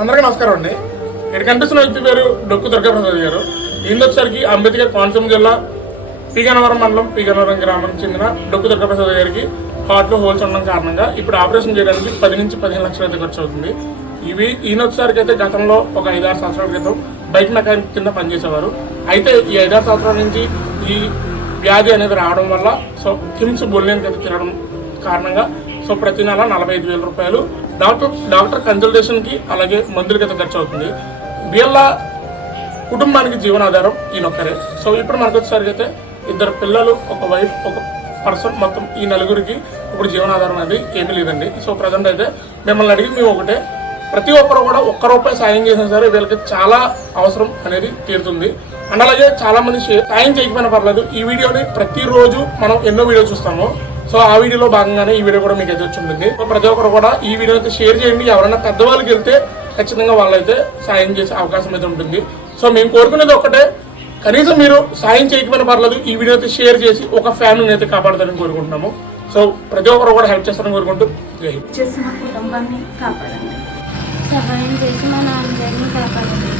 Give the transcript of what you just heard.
అందరికీ నమస్కారం అండి. ఇక్కడ కనిపిస్తున్న వ్యక్తి పేరు డొక్కు దుర్గాప్రసాద్ గారు. ఈయన వచ్చేసరికి అంబేద్కర్ కోనసీమ జిల్లా పీగన్నవరం మండలం పీగన్నవరం గ్రామానికి చెందిన డొక్కు దుర్గాప్రసాద్ గారికి హార్ట్లో హోల్స్ ఉండడం కారణంగా ఇప్పుడు ఆపరేషన్ చేయడానికి 10 నుంచి 15 లక్షలు అయితే ఖర్చు అవుతుంది. ఈయన వచ్చేసరికి అయితే గతంలో ఒక 5-6 సంవత్సరాల క్రితం బైక్ మెకానిక్ కింద పనిచేసేవారు. అయితే ఈ 5-6 సంవత్సరాల నుంచి ఈ వ్యాధి అనేది రావడం వల్ల కిమ్స్ బొల్లేనికి అయితే తినడం కారణంగా ప్రతి నెల 45,000 రూపాయలు డాక్టర్ కన్సల్టేషన్కి అలాగే మందులకి అయితే ఖర్చు అవుతుంది. వీళ్ళ కుటుంబానికి జీవనాధారం ఈయనొక్కరే. ఇప్పుడు మనకు వచ్చేసరికి అయితే 2 పిల్లలు, ఒక వైఫ్, ఒక పర్సన్, మొత్తం ఈ నలుగురికి ఇప్పుడు జీవనాధారం అనేది ఏమీ లేదండి. ప్రజెంట్ అయితే మిమ్మల్ని అడిగి మేము ఒకటే, ప్రతి ఒక్కరు కూడా ₹1 సాయం చేసినా సరే వీళ్ళకి చాలా అవసరం అనేది తీరుతుంది. అండ్ అలాగే చాలా మంది సాయం చేయకపోయినా పర్లేదు, ఈ వీడియోని ప్రతిరోజు మనం ఎన్నో వీడియోలు చూస్తాము. ఆ వీడియోలో భాగంగానే ఈ వీడియో కూడా మీకు అయితే వచ్చి ఉంటుంది. ప్రతి ఒక్కరు కూడా ఈ వీడియో అయితే షేర్ చేయండి. ఎవరైనా పెద్దవాళ్ళకి వెళ్తే ఖచ్చితంగా వాళ్ళైతే సాయం చేసే అవకాశం అయితే ఉంటుంది. మేము కోరుకునేది ఒక్కటే, కనీసం మీరు సాయం చేయకపోయినా పర్లేదు, ఈ వీడియో అయితే షేర్ చేసి ఒక ఫ్యామిలీని అయితే కాపాడతారని కోరుకుంటున్నాము. ప్రతి ఒక్కరు కూడా హెల్ప్ చేస్తారని కోరుకుంటూ చేసిన కుటుంబాన్ని కాపాడండి. సహాయం చేసి మా నాన్నగారిని కాపాడండి.